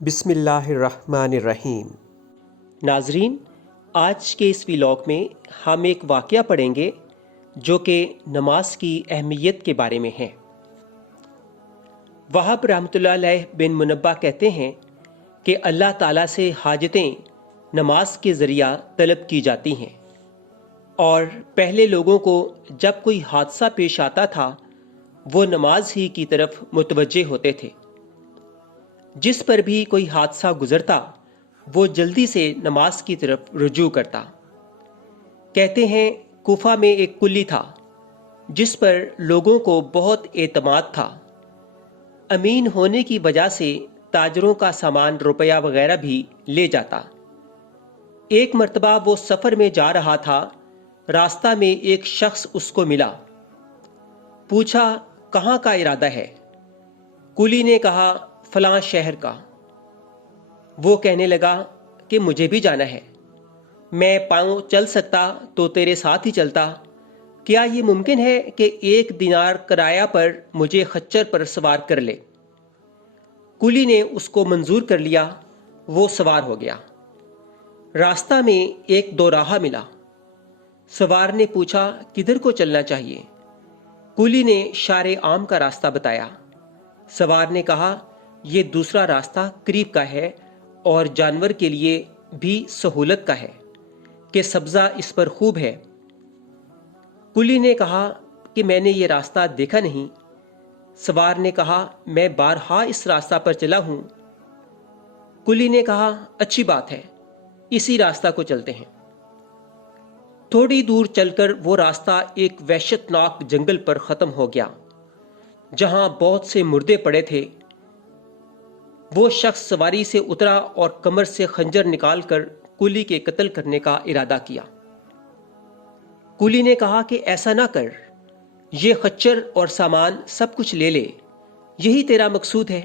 بسم اللہ الرحمن الرحیم۔ ناظرین، آج کے اس ویلاگ میں ہم ایک واقعہ پڑھیں گے جو کہ نماز کی اہمیت کے بارے میں ہے۔ وہاب رحمۃ اللہ علیہ بن منبہ کہتے ہیں کہ اللہ تعالیٰ سے حاجتیں نماز کے ذریعہ طلب کی جاتی ہیں، اور پہلے لوگوں کو جب کوئی حادثہ پیش آتا تھا وہ نماز ہی کی طرف متوجہ ہوتے تھے۔ جس پر بھی کوئی حادثہ گزرتا وہ جلدی سے نماز کی طرف رجوع کرتا۔ کہتے ہیں کوفہ میں ایک کلی تھا جس پر لوگوں کو بہت اعتماد تھا۔ امین ہونے کی وجہ سے تاجروں کا سامان روپیہ وغیرہ بھی لے جاتا۔ ایک مرتبہ وہ سفر میں جا رہا تھا، راستہ میں ایک شخص اس کو ملا۔ پوچھا کہاں کا ارادہ ہے؟ کلی نے کہا فلاں شہر کا۔ وہ کہنے لگا کہ مجھے بھی جانا ہے، میں پاؤں چل سکتا تو تیرے ساتھ ہی چلتا، کیا یہ ممکن ہے کہ 1 دینار کرایہ پر مجھے خچر پر سوار کر لے؟ کلی نے اس کو منظور کر لیا، وہ سوار ہو گیا۔ راستہ میں ایک دوراہا ملا۔ سوار نے پوچھا کدھر کو چلنا چاہیے؟ کلی نے شارع عام کا راستہ بتایا۔ سوار نے کہا یہ دوسرا راستہ قریب کا ہے اور جانور کے لیے بھی سہولت کا ہے کہ سبزہ اس پر خوب ہے۔ کلی نے کہا کہ میں نے یہ راستہ دیکھا نہیں۔ سوار نے کہا میں بارہا اس راستہ پر چلا ہوں۔ کلی نے کہا اچھی بات ہے، اسی راستہ کو چلتے ہیں۔ تھوڑی دور چل کر وہ راستہ ایک وحشت ناک جنگل پر ختم ہو گیا جہاں بہت سے مردے پڑے تھے۔ وہ شخص سواری سے اترا اور کمر سے خنجر نکال کر کلی کے قتل کرنے کا ارادہ کیا۔ کلی نے کہا کہ ایسا نہ کر، یہ خچر اور سامان سب کچھ لے لے، یہی تیرا مقصود ہے،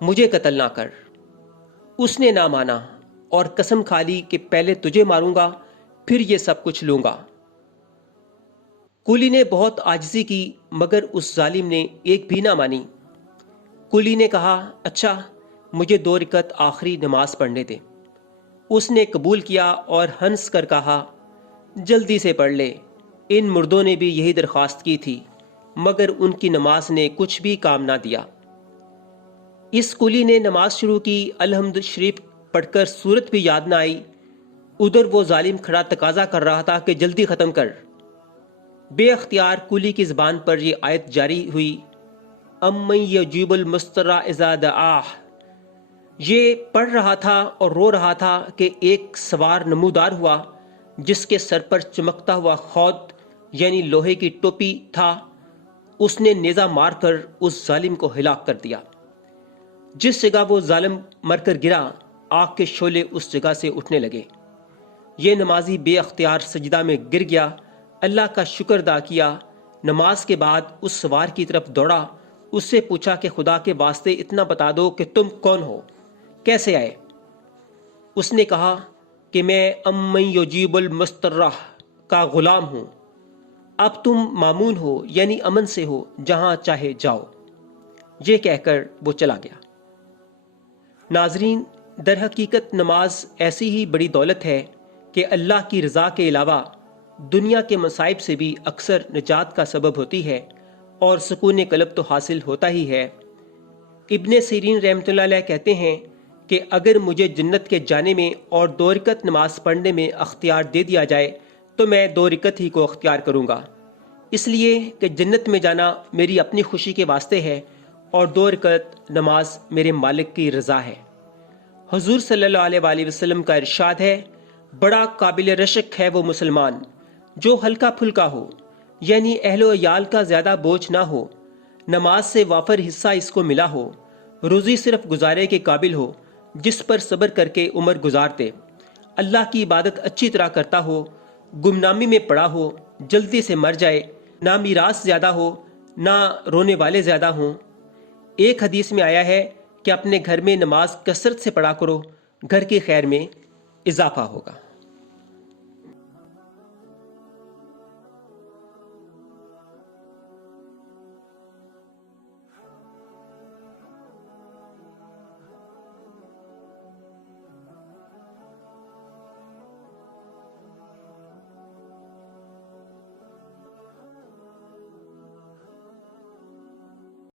مجھے قتل نہ کر۔ اس نے نہ مانا اور قسم کھا لی کہ پہلے تجھے ماروں گا پھر یہ سب کچھ لوں گا۔ کلی نے بہت عاجزی کی مگر اس ظالم نے ایک بھی نہ مانی۔ کلی نے کہا اچھا مجھے 2 رکعت آخری نماز پڑھنے دے۔ اس نے قبول کیا اور ہنس کر کہا جلدی سے پڑھ لے، ان مردوں نے بھی یہی درخواست کی تھی مگر ان کی نماز نے کچھ بھی کام نہ دیا۔ اس کلی نے نماز شروع کی، الحمد شریف پڑھ کر سورت بھی یاد نہ آئی۔ ادھر وہ ظالم کھڑا تقاضا کر رہا تھا کہ جلدی ختم کر۔ بے اختیار کلی کی زبان پر یہ آیت جاری ہوئی، امن یجیب المضطر اذا دعاہ۔ یہ پڑھ رہا تھا اور رو رہا تھا کہ ایک سوار نمودار ہوا جس کے سر پر چمکتا ہوا خود یعنی لوہے کی ٹوپی تھا۔ اس نے نیزہ مار کر اس ظالم کو ہلاک کر دیا۔ جس جگہ وہ ظالم مر کر گرا آگ کے شعلے اس جگہ سے اٹھنے لگے۔ یہ نمازی بے اختیار سجدہ میں گر گیا، اللہ کا شکر ادا کیا۔ نماز کے بعد اس سوار کی طرف دوڑا، اس سے پوچھا کہ خدا کے واسطے اتنا بتا دو کہ تم کون ہو، کیسے آئے؟ اس نے کہا کہ میں امن یجیب المضطر کا غلام ہوں، اب تم مامون ہو یعنی امن سے ہو، جہاں چاہے جاؤ۔ یہ کہہ کر وہ چلا گیا۔ ناظرین، در حقیقت نماز ایسی ہی بڑی دولت ہے کہ اللہ کی رضا کے علاوہ دنیا کے مصائب سے بھی اکثر نجات کا سبب ہوتی ہے اور سکون قلب تو حاصل ہوتا ہی ہے۔ ابن سیرین رحمۃ اللہ علیہ کہتے ہیں کہ اگر مجھے جنت کے جانے میں اور 2 رکعت نماز پڑھنے میں اختیار دے دیا جائے تو میں 2 رکعت ہی کو اختیار کروں گا، اس لیے کہ جنت میں جانا میری اپنی خوشی کے واسطے ہے اور 2 رکعت نماز میرے مالک کی رضا ہے۔ حضور صلی اللہ علیہ وآلہ وسلم کا ارشاد ہے، بڑا قابل رشک ہے وہ مسلمان جو ہلکا پھلکا ہو، یعنی اہل و عیال کا زیادہ بوجھ نہ ہو، نماز سے وافر حصہ اس کو ملا ہو، روزی صرف گزارے کے قابل ہو، جس پر صبر کر کے عمر گزار دے، اللہ کی عبادت اچھی طرح کرتا ہو، گمنامی میں پڑا ہو، جلدی سے مر جائے، نہ میراث زیادہ ہو نہ رونے والے زیادہ ہوں۔ ایک حدیث میں آیا ہے کہ اپنے گھر میں نماز کثرت سے پڑھا کرو، گھر کی خیر میں اضافہ ہوگا۔